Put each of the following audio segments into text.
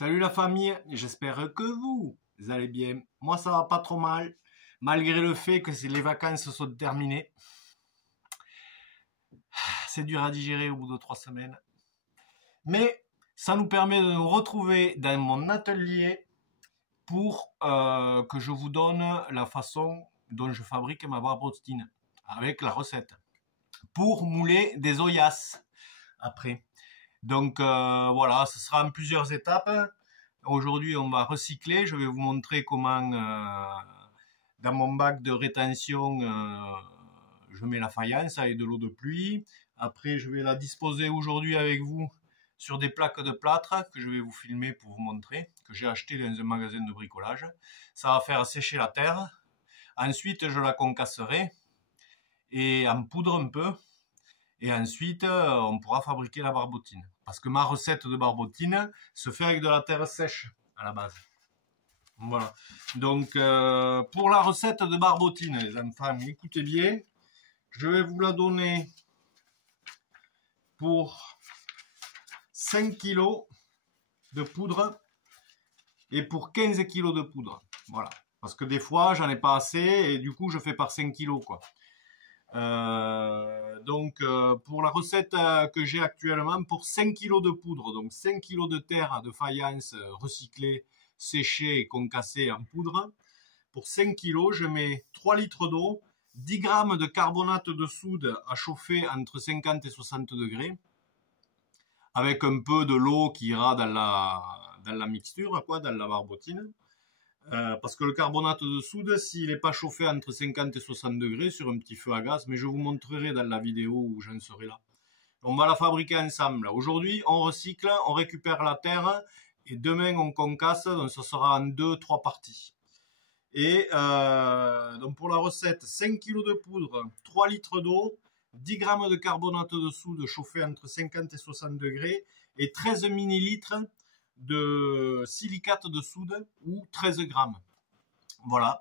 Salut la famille, j'espère que vous allez bien. Moi ça va pas trop mal, malgré le fait que les vacances sont terminées. C'est dur à digérer au bout de 3 semaines. Mais ça nous permet de nous retrouver dans mon atelier pour que je vous donne la façon dont je fabrique ma barbotine avec la recette. Pour mouler des oyas après. Donc voilà, ce sera en plusieurs étapes. Aujourd'hui, on va recycler. Je vais vous montrer comment, dans mon bac de rétention, je mets la faïence avec de l'eau de pluie. Après, je vais la disposer aujourd'hui avec vous sur des plaques de plâtre que je vais vous filmer pour vous montrer, que j'ai acheté dans un magasin de bricolage. Ça va faire sécher la terre. Ensuite, je la concasserai et en poudre un peu. Et ensuite, on pourra fabriquer la barbotine. Parce que ma recette de barbotine se fait avec de la terre sèche à la base. Voilà. Donc, pour la recette de barbotine, les enfants, écoutez bien. Je vais vous la donner pour 5 kg de poudre et pour 15 kg de poudre. Voilà. Parce que des fois, j'en ai pas assez et du coup, je fais par 5 kg, quoi. Pour la recette que j'ai actuellement, pour 5 kg de poudre, donc 5 kg de terre de faïence recyclée, séchée et concassée en poudre, pour 5 kg, je mets 3 litres d'eau, 10 g de carbonate de soude à chauffer entre 50 et 60 degrés, avec un peu de l'eau qui ira dans la mixture, quoi, dans la barbotine. Parce que le carbonate de soude, s'il n'est pas chauffé entre 50 et 60 degrés sur un petit feu à gaz, mais je vous montrerai dans la vidéo où j'en serai là. On va la fabriquer ensemble. Aujourd'hui, on recycle, on récupère la terre et demain on concasse, donc ce sera en 2-3 parties. Et donc pour la recette, 5 kg de poudre, 3 litres d'eau, 10 g de carbonate de soude chauffé entre 50 et 60 degrés et 13 millilitres de silicate de soude ou 13 grammes. Voilà.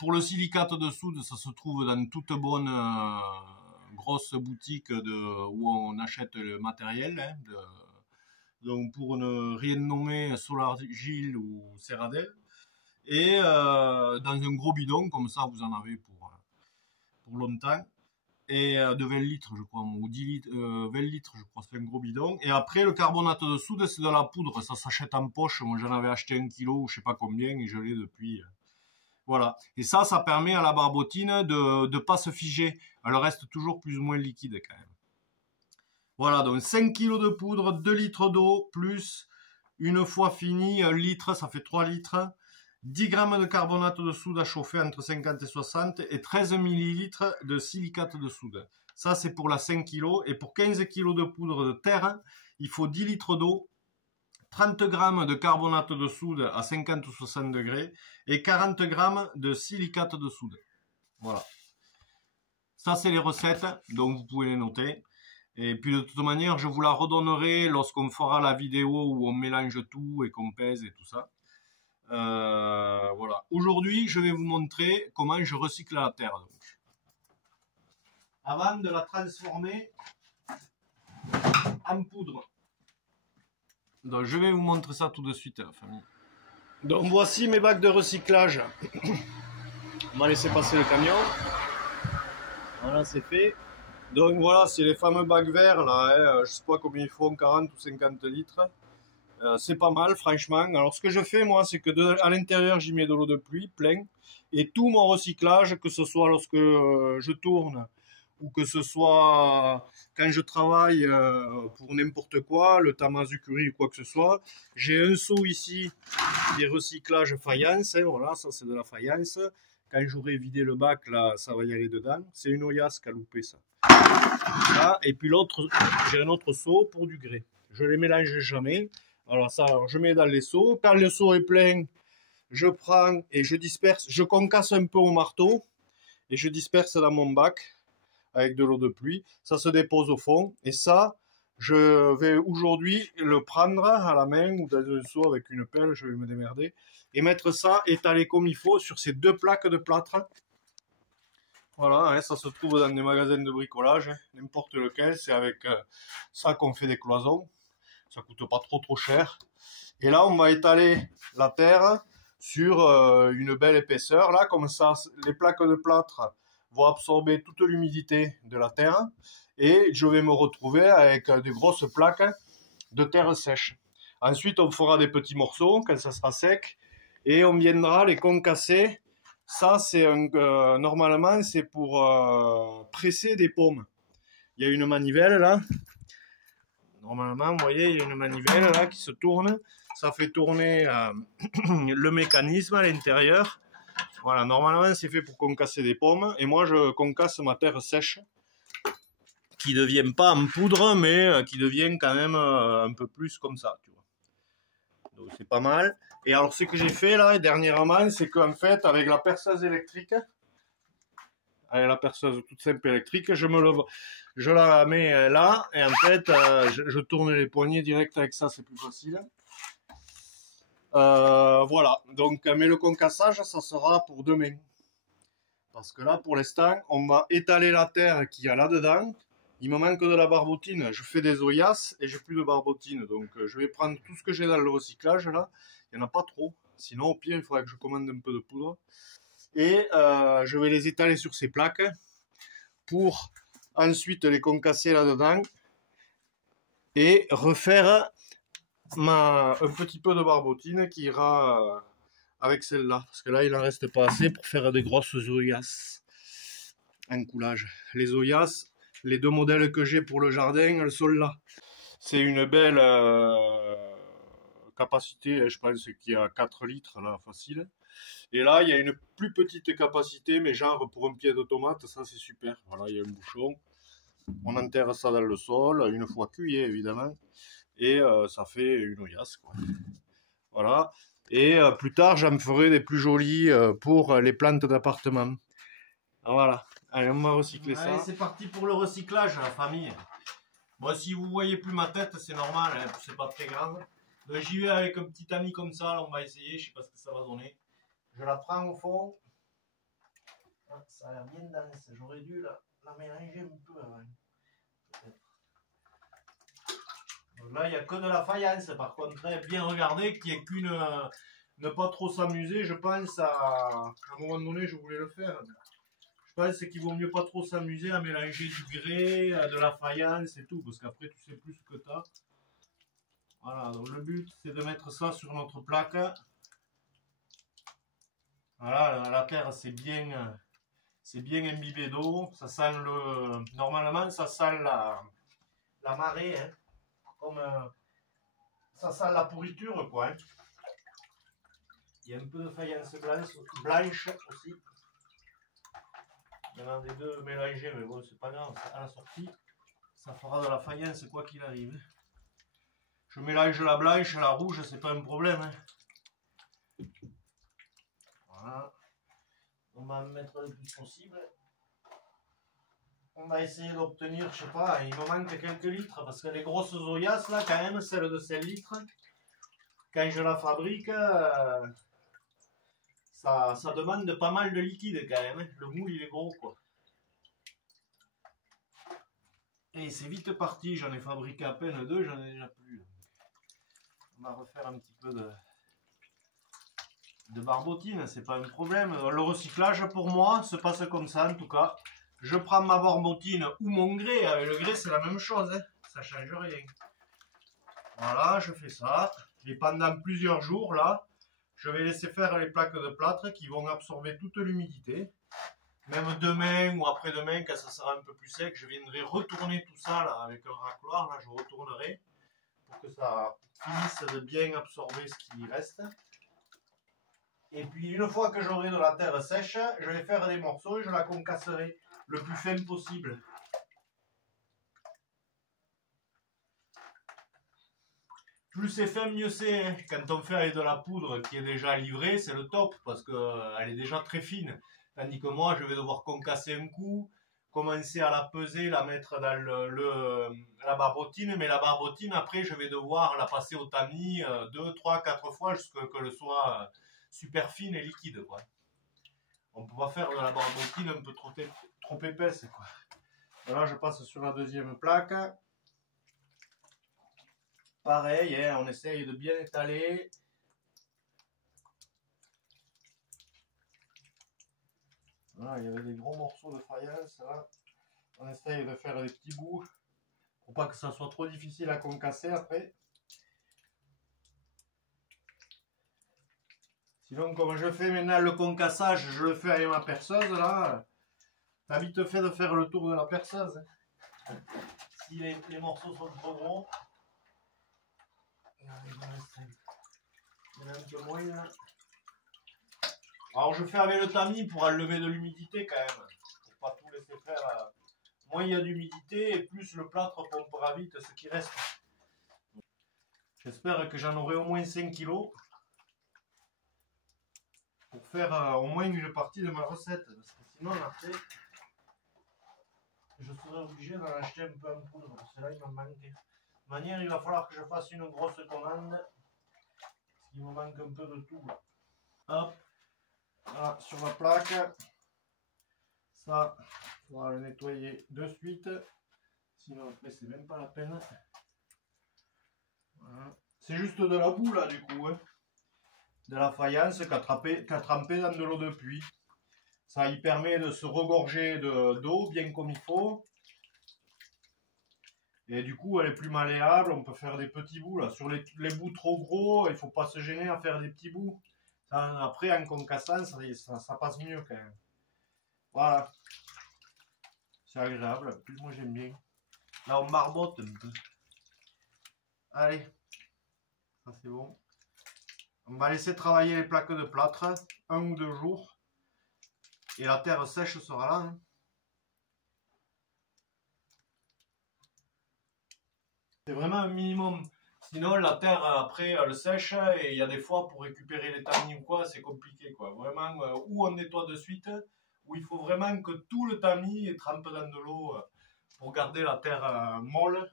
Pour le silicate de soude, ça se trouve dans toute bonne grosse boutique où on achète le matériel. Hein, donc pour ne rien nommer, Solargil ou Ceradel. Et dans un gros bidon, comme ça vous en avez pour longtemps. Et de 20 litres je crois, ou 10 litres, 20 litres je crois, c'est un gros bidon. Et après le carbonate de soude, c'est de la poudre, ça s'achète en poche, moi j'en avais acheté 1 kilo ou je sais pas combien et je l'ai depuis. Voilà, et ça permet à la barbotine de pas se figer, elle reste toujours plus ou moins liquide quand même. Voilà, donc 5 kg de poudre, 2 litres d'eau, plus une fois fini, 1 litre, ça fait 3 litres. 10 g de carbonate de soude à chauffer entre 50 et 60 et 13 ml de silicate de soude. Ça, c'est pour la 5 kg. Et pour 15 kg de poudre de terre, il faut 10 litres d'eau, 30 g de carbonate de soude à 50 ou 60 degrés et 40 g de silicate de soude. Voilà. Ça, c'est les recettes, donc vous pouvez les noter. Et puis de toute manière, je vous la redonnerai lorsqu'on fera la vidéo où on mélange tout et qu'on pèse et tout ça. Voilà. Aujourd'hui, je vais vous montrer comment je recycle la terre. Donc. Avant de la transformer en poudre. Donc, je vais vous montrer ça tout de suite, la famille. Donc, voici mes bacs de recyclage. On va laisser passer le camion. Voilà, c'est fait. Donc, voilà, c'est les fameux bacs verts, là. Hein, je sais pas combien ils font, 40 ou 50 litres. C'est pas mal, franchement. Alors, ce que je fais, moi, c'est que à l'intérieur, j'y mets de l'eau de pluie, plein. Et tout mon recyclage, que ce soit lorsque je tourne, ou que ce soit quand je travaille pour n'importe quoi, le tamasucuri ou quoi que ce soit, j'ai un seau ici, des recyclages faïence. Hein, voilà, ça, c'est de la faïence. Quand j'aurai vidé le bac, là, ça va y aller dedans. C'est une Oyace qui a loupé ça. Là, et puis l'autre, j'ai un autre seau pour du grès. Je les mélange jamais. Alors ça, je mets dans les seaux. Quand le seau est plein, je prends et je disperse. Je concasse un peu au marteau et je disperse dans mon bac avec de l'eau de pluie. Ça se dépose au fond. Et ça, je vais aujourd'hui le prendre à la main ou dans un seau avec une pelle, je vais me démerder. Et mettre ça étalé comme il faut sur ces deux plaques de plâtre. Voilà, hein, ça se trouve dans des magasins de bricolage, hein, n'importe lequel. C'est avec ça qu'on fait des cloisons. Ça coûte pas trop cher. Et là, on va étaler la terre sur une belle épaisseur. Là, comme ça, les plaques de plâtre vont absorber toute l'humidité de la terre. Et je vais me retrouver avec de grosses plaques de terre sèche. Ensuite, on fera des petits morceaux quand ça sera sec. Et on viendra les concasser. Ça, c'est normalement, c'est pour presser des pommes. Il y a une manivelle là. Normalement, vous voyez, il y a une manivelle là qui se tourne. Ça fait tourner le mécanisme à l'intérieur. Voilà, normalement, c'est fait pour concasser des pommes. Et moi, je concasse ma terre sèche, qui ne devient pas en poudre, mais qui devient quand même un peu plus comme ça. Tu vois. Donc, c'est pas mal. Et alors, ce que j'ai fait là, dernièrement, c'est qu'en fait, avec la perceuse électrique, avec la perceuse toute simple électrique, je la mets là, et en fait, je tourne les poignées direct avec ça, c'est plus facile. Voilà, donc, mais le concassage, ça sera pour demain. Parce que là, pour l'instant, on va étaler la terre qu'il y a là-dedans. Il me manque de la barbotine, je fais des oyasses et j'ai plus de barbotine. Donc, je vais prendre tout ce que j'ai dans le recyclage, là. Il n'y en a pas trop. Sinon, au pire, il faudrait que je commande un peu de poudre. Et je vais les étaler sur ces plaques pour ensuite les concasser là-dedans et refaire un petit peu de barbotine qui ira avec celle-là. Parce que là, il n'en reste pas assez pour faire des grosses oyasses en coulage. Les oyasses, les deux modèles que j'ai pour le jardin, elles sont là. C'est une belle capacité, je pense qu'il y a 4 litres là, facile. Et là, il y a une plus petite capacité, mais genre pour un pied de tomate, ça c'est super. Voilà, il y a un bouchon. On enterre ça dans le sol, une fois cuit évidemment. Et ça fait une oyasse, quoi. Voilà. Et plus tard, j'en ferai des plus jolis pour les plantes d'appartement. Voilà. Allez, on va recycler ça. Allez, c'est parti pour le recyclage, la famille. Bon, si vous voyez plus ma tête, c'est normal, hein, c'est pas très grave. Donc j'y vais avec un petit ami comme ça, là, on va essayer, je sais pas ce que ça va donner. Je la prends au fond. Ah, ça a l'air bien dense, j'aurais dû la mélanger un peu avant. Donc là, il n'y a que de la faïence, par contre, très bien regarder, qu'il n'y ait qu'une... ne pas trop s'amuser, je pense, à un moment donné, je voulais le faire. Je pense qu'il vaut mieux pas trop s'amuser à mélanger du grès, de la faïence et tout, parce qu'après, tu sais plus ce que tu as. Voilà, donc le but, c'est de mettre ça sur notre plaque. Voilà, la terre, c'est bien imbibé d'eau. Ça sent le... Normalement, ça sent la marée, hein. Comme... ça sent la pourriture, quoi. Hein. Il y a un peu de faïence blanche aussi. Il y en a des deux mélangés, mais bon, c'est pas grave. À la sortie, ça fera de la faïence quoi qu'il arrive. Je mélange la blanche, la rouge, c'est pas un problème. Hein. Voilà. On va en mettre le plus possible. On va essayer d'obtenir, je sais pas, il me manque quelques litres, parce que les grosses oyasses, là, quand même, celle de 5 litres, quand je la fabrique, ça demande pas mal de liquide, quand même. Hein. Le moule, il est gros, quoi. Et c'est vite parti, j'en ai fabriqué à peine 2, j'en ai déjà plus. On va refaire un petit peu de barbotine, c'est pas un problème. Le recyclage, pour moi, se passe comme ça, en tout cas. Je prends ma barbotine ou mon grès. Avec le grès, c'est la même chose, hein. Ça change rien. Voilà, je fais ça. Et pendant plusieurs jours, là, je vais laisser faire les plaques de plâtre qui vont absorber toute l'humidité. Même demain ou après-demain, quand ça sera un peu plus sec, je viendrai retourner tout ça là, avec un racloir. Là, je retournerai pour que ça finisse de bien absorber ce qui y reste. Et puis, une fois que j'aurai de la terre sèche, je vais faire des morceaux et je la concasserai le plus fin possible. Plus c'est fin, mieux c'est. Hein. Quand on fait avec de la poudre qui est déjà livrée, c'est le top parce qu'elle est déjà très fine. Tandis que moi, je vais devoir concasser un coup, commencer à la peser, la mettre dans la barbotine. Mais la barbotine, après, je vais devoir la passer au tamis 2, 3, 4 fois jusqu'à ce qu'elle soit super fine et liquide. Quoi. On ne peut pas faire de la barbotine un peu trop épaisse. Quoi. Là, je passe sur la deuxième plaque. pareil, hein, on essaye de bien étaler. Voilà, il y avait des gros morceaux de faïence là. On essaye de faire des petits bouts pour pas que ça soit trop difficile à concasser après. Sinon, comme je fais maintenant le concassage, je le fais avec ma perceuse là. T'as vite fait de faire le tour de la perceuse. Si les morceaux sont trop gros. Il y en a un peu moins là. Alors je fais avec le tamis pour enlever de l'humidité quand même. Pour pas tout laisser faire. Moins il y a d'humidité et plus le plâtre pompera vite ce qui reste. J'espère que j'en aurai au moins 5 kg. Pour faire au moins une partie de ma recette. Parce que sinon après, je serai obligé d'en acheter un peu en poudre. Parce que là il m'en manque. De toute manière, il va falloir que je fasse une grosse commande. Parce qu'il me manque un peu de tout. Là. Hop. Là, sur la plaque. Ça, il faudra le nettoyer de suite. Sinon après c'est même pas la peine. Voilà. C'est juste de la boue là du coup. Hein. De la faïence qu'a trempé dans de l'eau de pluie. Ça y permet de se regorger d'eau bien comme il faut. Et du coup elle est plus malléable, on peut faire des petits bouts là. Sur les bouts trop gros, il ne faut pas se gêner à faire des petits bouts. Ça, après en concassant, ça passe mieux quand même. Voilà. C'est agréable, en plus moi j'aime bien. Là on marbotte un peu. Allez, ça c'est bon. On va laisser travailler les plaques de plâtre 1 ou 2 jours. Et la terre sèche sera là. Hein. C'est vraiment un minimum. Sinon la terre après elle sèche et il y a des fois pour récupérer les tamis ou quoi c'est compliqué quoi. Vraiment ou on nettoie de suite ou il faut vraiment que tout le tamis trempe dans de l'eau pour garder la terre molle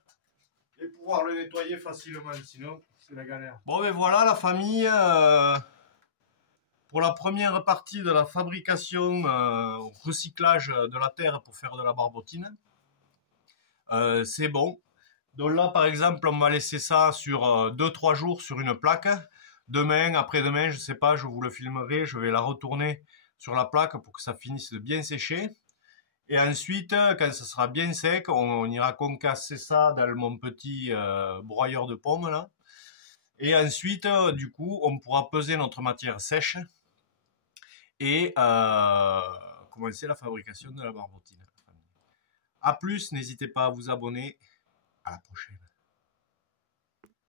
et pouvoir le nettoyer facilement. Sinon c'est la galère. Bon ben voilà la famille. Pour la première partie de la fabrication, recyclage de la terre pour faire de la barbotine, c'est bon. Donc là, par exemple, on va laisser ça sur 2-3 jours sur une plaque. Demain, après-demain, je ne sais pas, je vous le filmerai, je vais la retourner sur la plaque pour que ça finisse de bien sécher. Et ensuite, quand ça sera bien sec, on ira concasser ça dans mon petit broyeur de pommes là. Et ensuite, du coup, on pourra peser notre matière sèche et commencer la fabrication de la barbotine. A plus, n'hésitez pas à vous abonner. À la prochaine.